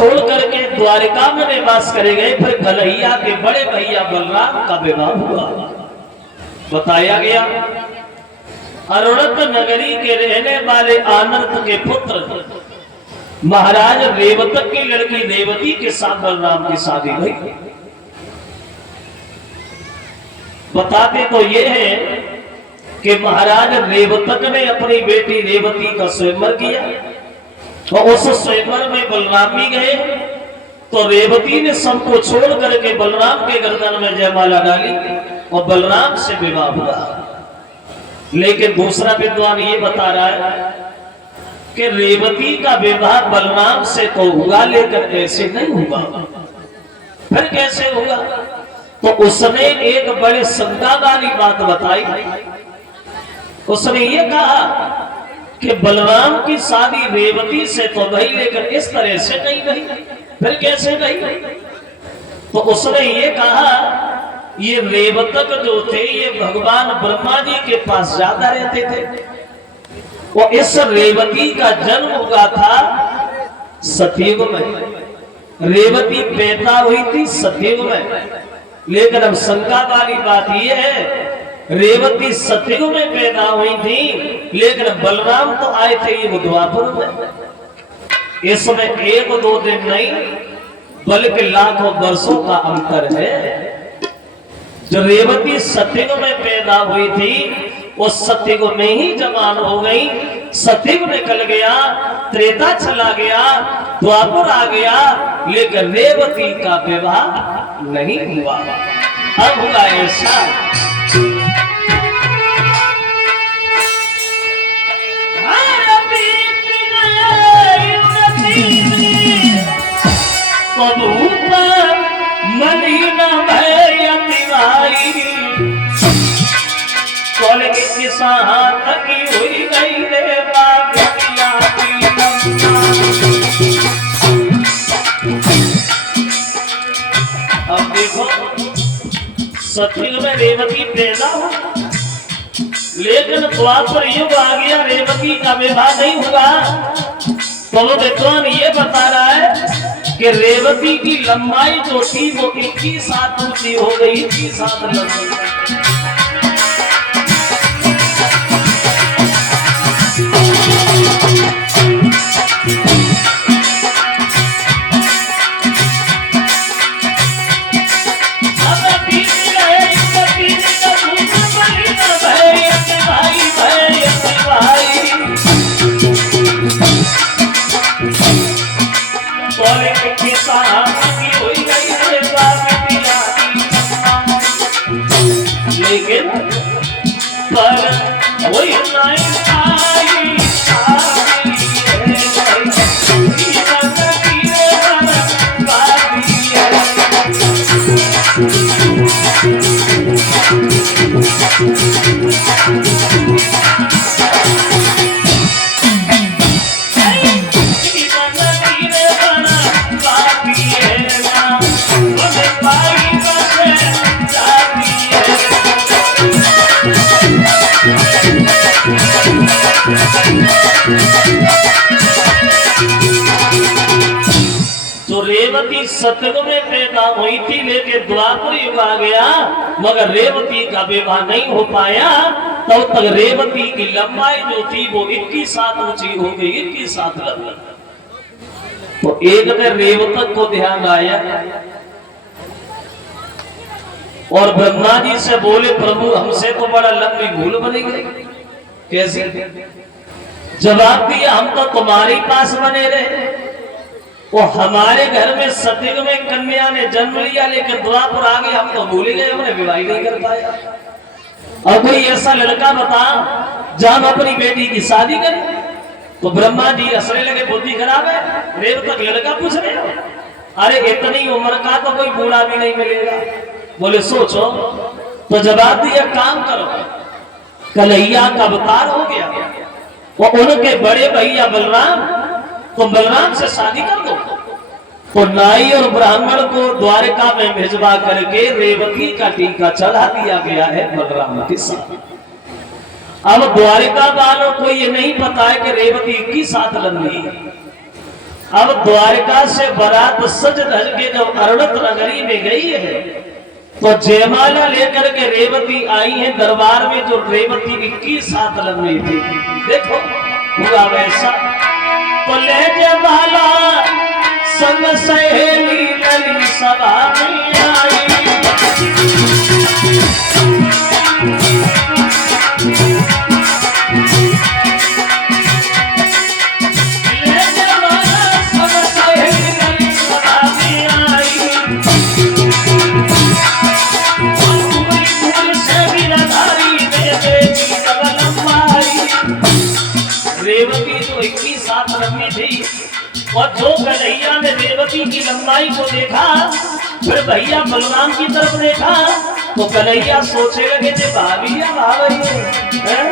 छोड़ करके द्वारिका में निवास करे गए। फिर कन्हैया के बड़े भैया बलराम का विवाह हुआ। बताया गया अरुणक नगरी के रहने वाले आनंद के पुत्र महाराज रेवतक की लड़की रेवती के साथ बलराम की शादी हुई। बताते तो ये है कि महाराज रेवतक ने अपनी बेटी रेवती का स्वयंवर किया और उस स्वयंवर में बलराम भी गए। तो रेवती ने सबको छोड़ करके बलराम के गर्दन में जयमाला डाली और बलराम से विवाह हुआ। लेकिन दूसरा विद्वान ये बता रहा है कि रेवती का विवाह बलराम से तो हुआ, लेकिन ऐसे नहीं हुआ। फिर कैसे हुआ? तो उसने एक बड़े शंका वाली बात बताई। उसने ये कहा कि बलराम की शादी रेवती से तो भई, लेकिन इस तरह से नहीं भई। फिर कैसे नहीं? तो उसने ये कहा ये रेवतक जो थे ये भगवान ब्रह्मा जी के पास ज्यादा रहते थे और इस रेवती का जन्म हुआ था सतयुग में। रेवती पैदा हुई थी सतयुग में। लेकिन अब शंका वाली बात यह है रेवती सतयुग में पैदा हुई थी, लेकिन बलराम तो आए थे ये द्वापर में। इसमें एक दो दिन नहीं बल्कि लाखों वर्षों का अंतर है। जो रेवती सतयुग में पैदा हुई थी वो सतयुग में ही जवान हो गई। सतयुग निकल गया, त्रेता चला गया, द्वापर आ गया, लेकिन रेवती का विवाह नहीं हुआ। अब हुआ ऐसा मदीना की हुई गई रे अब देखो सतयुग में रेवती पैदा हो, लेकिन द्वापर युग आ गया, रेवती का विवाह नहीं हुआ। तो वो विद्वान ये बता रहा है कि रेवती की लंबाई जो थी वो 21 हाथ ऊंची हो गई। 21 हाथ लंबाई। लेकिन पर वही तो रेवती सतयुग में पैदा हुई थी, लेकिन द्वापर युग आ गया मगर रेवती का विवाह नहीं हो पाया। तब तक रेवती की लंबाई जो थी वो 21 हाथ ऊंची हो गई। 21 हाथ लंबी। तो एक दिन रेवतक को ध्यान आया और ब्रह्मा जी से बोले प्रभु हमसे तो बड़ा लंबी भूल बनी गई। कैसे? जवाब दिया हम तो तुम्हारे पास बने रहे, वो हमारे घर में सतयुग में कन्या ने जन्म लिया, लेकिन द्वापर आ गई हम तो भूल गए, हमने विवाह नहीं कर पाया। और कोई ऐसा लड़का बता जहां हम अपनी बेटी की शादी करें। तो ब्रह्मा जी हंसने लगे, बुद्धि खराब है, रेवतक लड़का पूछ रहे हो? अरे इतनी उम्र का तो कोई बूढ़ा भी नहीं मिलेगा। बोले सोचो। तो जवाब दिया काम करो, कन्हैया का अवतार हो गया और उनके बड़े भैया बलराम, तो बलराम से शादी कर दो। तो नाई और ब्राह्मण को द्वारका में भिजवा करके रेवती का टीका चढ़ा दिया गया है बलराम के साथ। अब द्वारिका वालों को ये नहीं पता है कि रेवती की साथ लंबी। अब द्वारका से बारात सज धज के जब अरड़त नगरी में गई है तो जयमाला लेकर के रेवती आई है दरबार में। जो रेवती 21 सात लंबी थी, देखो हुआ वैसा। तो ले जयमाला संग सहेली लली सभा में आई। रेवती जो 21 सात लंबी थी और जो कन्हैया ने रेवती की लंबाई को देखा, फिर भैया बलराम की तरफ देखा तो कन्हैया सोचे लगे जे भाभी या भाभी है?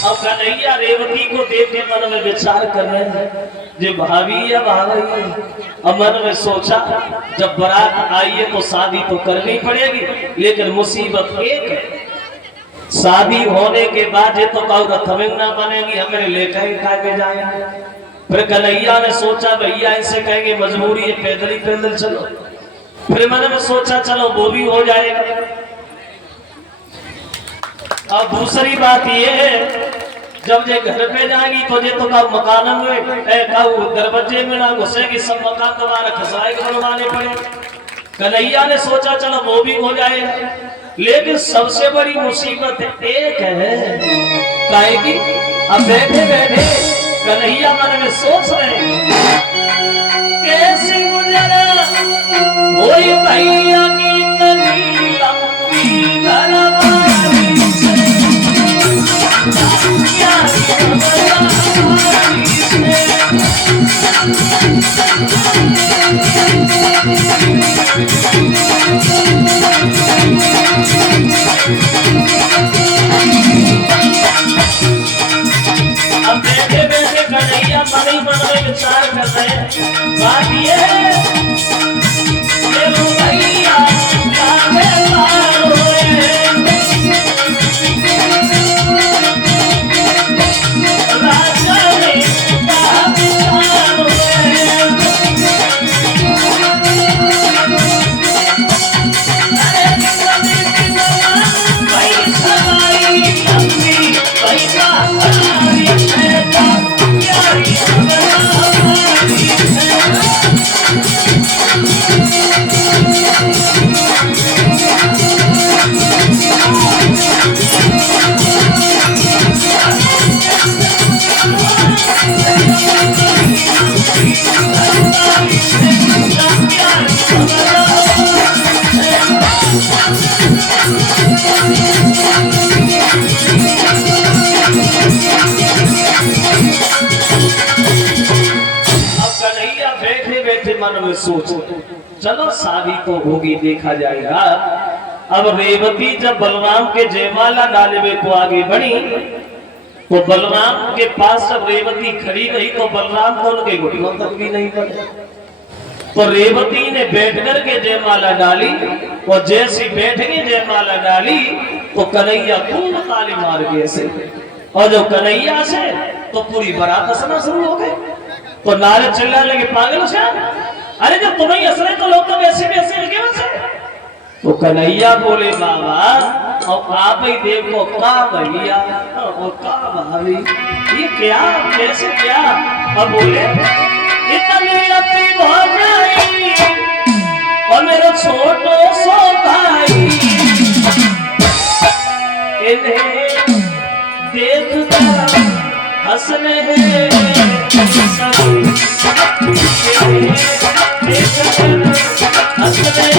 अब कन्हैया रेवती को देख के मन में विचार कर रहे हैं जे भाभी या भाभी। अब मन में सोचा जब बारात आई है तो शादी तो करनी पड़ेगी, लेकिन मुसीबत एक है, शादी होने के बाद ये तो कहो रथमिंग ना बनेगी, हमें लेकर ही खा के जाएंगे। फिर कन्हैया ने सोचा भैया इनसे कहेंगे मजबूरी है, पैदल ही पैदल चलो। फिर मैंने में सोचा चलो वो भी हो जाएगा। अब दूसरी बात ये है जब ये घर पे जाएगी तो ये तो का मकान में दरवाजे में ना घुसेगी, सब मकान दोबारा खसाए के बनवाने पड़े। कन्हैया ने सोचा चलो वो भी हो जाएगा, लेकिन सबसे बड़ी मुसीबत एक है काहेगी। अब बैठे बैठे कन्हैया मन में सोच रहे कैसे गुजरा वही भैया की नदी लंबी घरवाली से। अब बैठे बैठे कन्हैया मन ही मन में विचार कर रहे हैं। बात ये भैया मन में सोच चलो शादी तो होगी, देखा जाएगा। अब रेवती जब बलराम के जयमाला डालने को आगे बढ़ी तो बलराम के पास जब रेवती खड़ी रही तो बलराम तो उनके घुटनों तक भी नहीं बढ़े। तो रेवती ने बैठकर के जयमाला डाली और जैसी बैठ के जयमाला डाली तो कन्हैया खूब ताली मार के ऐसे, और जब कन्हैया से तो पूरी बारात हंसना शुरू हो गई। तो नारे चिल्ला लगे पागल से, अरे जब तुम्हें हंसने तो लोग तो वैसे भी हंसे लगे वैसे। तो कन्हैया बोले बाबा और आप ही देखो का भैया वो का भाभी ये क्या कैसे क्या। अब बोले इतनी रात्रि हो जाई और मेरा छोटो सो भाई इन्हें देख कर हंसने हंसने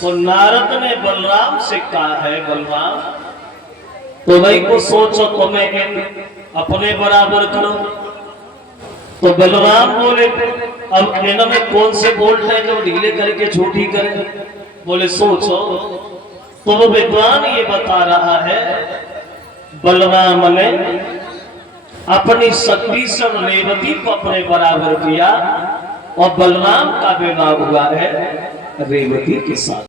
तो नारद ने बलराम से कहा है, बलराम तो भाई को सोचो तुम्हें अपने बराबर करो। तो बलराम बोले अब इन्हों में कौन से बोल्ट है जो ढीले करके छोटी करे। बोले सोचो। तो वो विद्वान ये बता रहा है बलराम ने अपनी शक्ति से रेवती को अपने बराबर किया और बलराम का विवाह हुआ है रेवती के साथ।